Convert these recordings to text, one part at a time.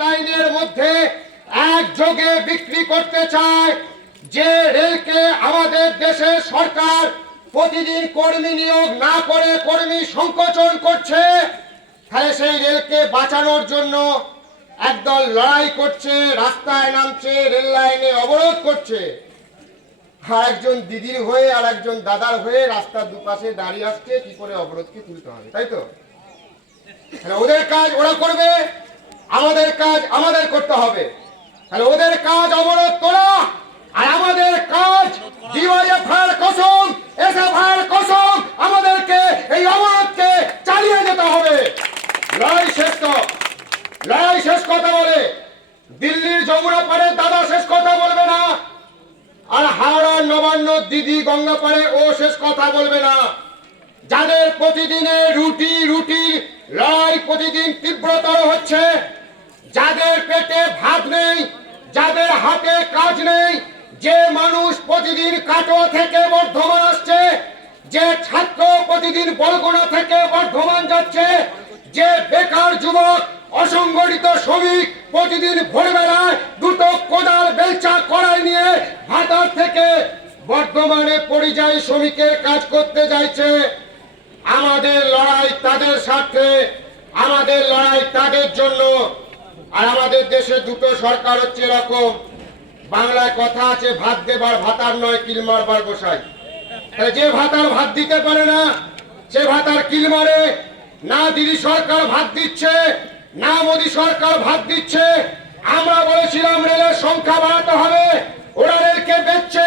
লাইনের মধ্যে একযোগে বিক্রি করতে চায় যে রেলকে আমাদের দেশের সরকার প্রতিদিন কর্মী নিয়োগ না করে কর্মী সংকোচন করছে, তাহলে সেই রেলকে বাঁচানোর জন্য একদল লড়াই করছে, রাস্তায় নামছে, রেল লাইনে অবরোধ করছে। আর একজন দিদির হয়ে আর একজন দাদার হয়ে রাস্তার দুপাশে দাঁড়িয়ে আসছে, কি করে অবরোধকে তুলতে হবে, তাই তো? ওদের কাজ ওরা করবে। আমাদের কাজ আমাদের করতে হবে। তাহলে ওদের কাজ অবরোধ তোলা, আর আমাদের কাজ ডিওয়াইএফআর কসম এসএফআর কসম, আমাদেরকে এই অবরোধকে চালিয়ে যেতে হবে। লড়াই শেষ লড়াই শেষ কথা বলে। দিল্লির যমুনা পারে দাদা শেষ কথা বলবে না, আর হাওড়ার নবান্ন দিদি গঙ্গা পারে ও শেষ কথা বলবে না। যাদের প্রতিদিনে রুটি রুটি লড়াই প্রতিদিন তীব্রতর হচ্ছে যাদের পেটে ভাত নেই, যাদের হাতে কাজ নেই, যে মানুষ প্রতিদিন কাটোয়া থেকে বর্ধমান আসছে, যে ছাত্র প্রতিদিন বরগুনা থেকে বর্ধমান যাচ্ছে, যে বেকার যুবক, অসংগঠিত শ্রমিক প্রতিদিন ভোরবেলায় দুটো কোদাল বেলচা কড়াই নিয়ে ভাতার থেকে বর্ধমানে পরিযায়ী শ্রমিকের কাজ করতে যাইছে আমাদের লড়াই তাদের স্বার্থে, আমাদের লড়াই তাদের জন্য। আর আমাদের দেশে দুটো সরকার হচ্ছে এরকম। বাংলায় কথা আছে, ভাত দেবার ভাতার নয়, কিল মারবার তাহলে যে ভাতার ভাত দিতে পারে না, সে ভাতার কিল মারে। না দিদি সরকার ভাত দিচ্ছে, না মোদী সরকার ভাত দিচ্ছে। আমরা বলেছিলাম রেলের সংখ্যা বাড়াতে হবে, ওরা রেলকে বেচছে।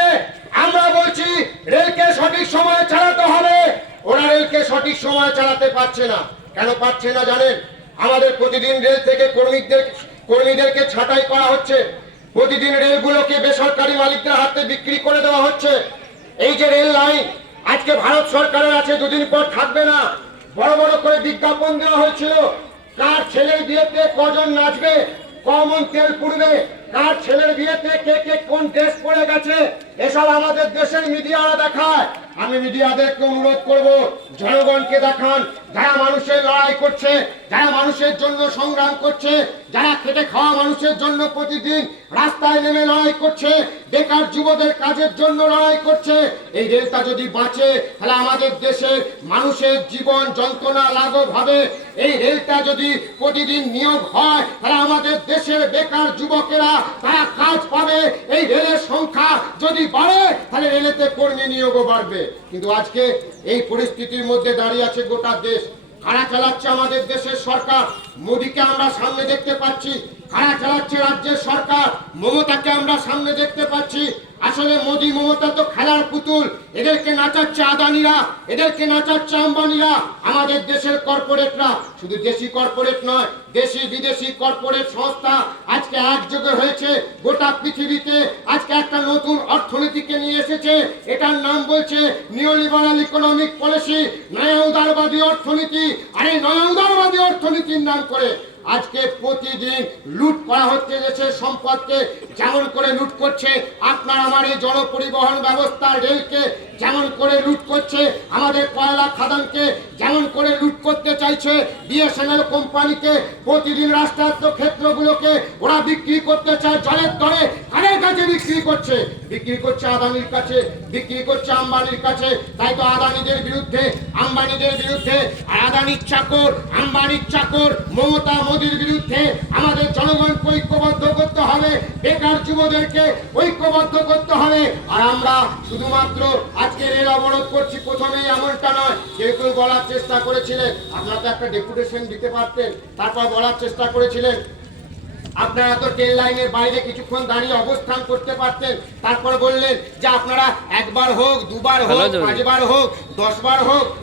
আমরা বলছি, রেলকে সঠিক সময় চালাতে হবে। ওরা রেলকে সঠিক সময় চালাতে পারছে না। কেন পারছে না জানেন? আমাদের প্রতিদিন রেল থেকে কর্মীদের, কর্মীদেরকে ছাঁটাই করা হচ্ছে। প্রতিদিন রেলগুলোকে বেসরকারি মালিকদের হাতে বিক্রি করে দেওয়া হচ্ছে। এই যে রেল লাইন, আজকে ভারত সরকারের আছে, দুদিন পর থাকবে না। বড় বড় করে বিজ্ঞাপন দেওয়া হয়েছিল, কার ছেলের বিয়েতে কজন নাচবে, কমন তেল পুড়বে, কার ছেলের বিয়েতে কে কে কোন ড্রেস পরে গেছে, এসব আমাদের দেশের মিডিয়ারা দেখায়। আমি মিডিয়াদেরকে অনুরোধ করব, জনগণকে দেখান, যারা মানুষের লড়াই করছে, যারা মানুষের জন্য সংগ্রাম করছে, যারা খেটে খাওয়া মানুষের জন্য প্রতিদিন রাস্তায় নেমে লড়াই করছে, বেকার যুবদের কাজের জন্য লড়াই করছে, এই রেলটা যদি বাঁচে, তাহলে আমাদের দেশের মানুষের জীবন যন্ত্রণা লাঘব হবে। এই রেলটা যদি প্রতিদিন নিয়োগ হয়, তাহলে আমাদের দেশের বেকার যুবকেরা তারা কাজ পাবে, এই রেলের সংখ্যা যদি বাড়ে, তাহলে রেলেতে কর্মী নিয়োগও বাড়বে। কিন্তু আজকে এই পরিস্থিতির মধ্যে দাঁড়িয়ে আছে গোটা দেশ। কারা চালাচ্ছে আমাদের দেশের সরকার? মোদীকে আমরা সামনে দেখতে পাচ্ছি। কারা চালাচ্ছে রাজ্যের সরকার? মমতাকে আমরা সামনে দেখতে পাচ্ছি। আসলে মোদী মমতা তো খেলার পুতুল। এদেরকে নাচাচ্ছে আদানিরা, এদেরকে নাচাচ্ছে আম্বানিরা। আমাদের দেশের কর্পোরেটরা শুধু দেশি কর্পোরেট নয়, দেশি বিদেশি কর্পোরেট সংস্থা আজকে একযোগে হয়েছে গোটা পৃথিবীতে। আজকে একটা নতুন অর্থনীতিকে নিয়ে এসেছে, এটার নাম বলছে নিওলিবারাল ইকোনমিক পলিসি। নয়া উদারবাদী অর্থনীতি, আর এই নয়া উদারবাদী অর্থনীতির নাম করে আজকে প্রতিদিন লুট করা হচ্ছে দেশের সম্পদকে যেমন করে লুট করছে আপনার আমার এই জনপরিবহন ব্যবস্থা, রেলকে যেমন করে লুট করছে, আমাদের কয়লা খাদানকে যেমন করে লুট করতে চাইছে বিএসএনএল কোম্পানিকে প্রতিদিন রাষ্ট্রায়ত্ত ক্ষেত্রগুলোকে ওরা বিক্রি করতে চায়, জলের দরে কারের কাছে বিক্রি করছে। বিক্রি করছে আদানির কাছে, বিক্রি করছে আম্বানির কাছে, তাই তো আদানিদের বিরুদ্ধে, আম্বানিদের বিরুদ্ধে আদানির চাকর, আম্বানির চাকর, মমতা মোদির বিরুদ্ধে আমাদের জনগণকে ঐক্যবদ্ধ করতে হবে। বেকার যুবদেরকে ঐক্যবদ্ধ করতে হবে। আর আমরা শুধুমাত্র আজকে রেল অবরোধ করছি প্রথমেই এমনটা নয় কেউ কেউ বলার চেষ্টা করেছিলেন আপনারা তো একটা ডেপুটেশন দিতে পারতেন তারপর বলার চেষ্টা করেছিলেন। আপনারা তো ট্রেন লাইনের বাইরে কিছুক্ষণ দাঁড়িয়ে অবস্থান করতে পারতেন তারপর বললেন যে আপনারা একবার হোক দুবার হোক পাঁচবার হোক দশবার হোক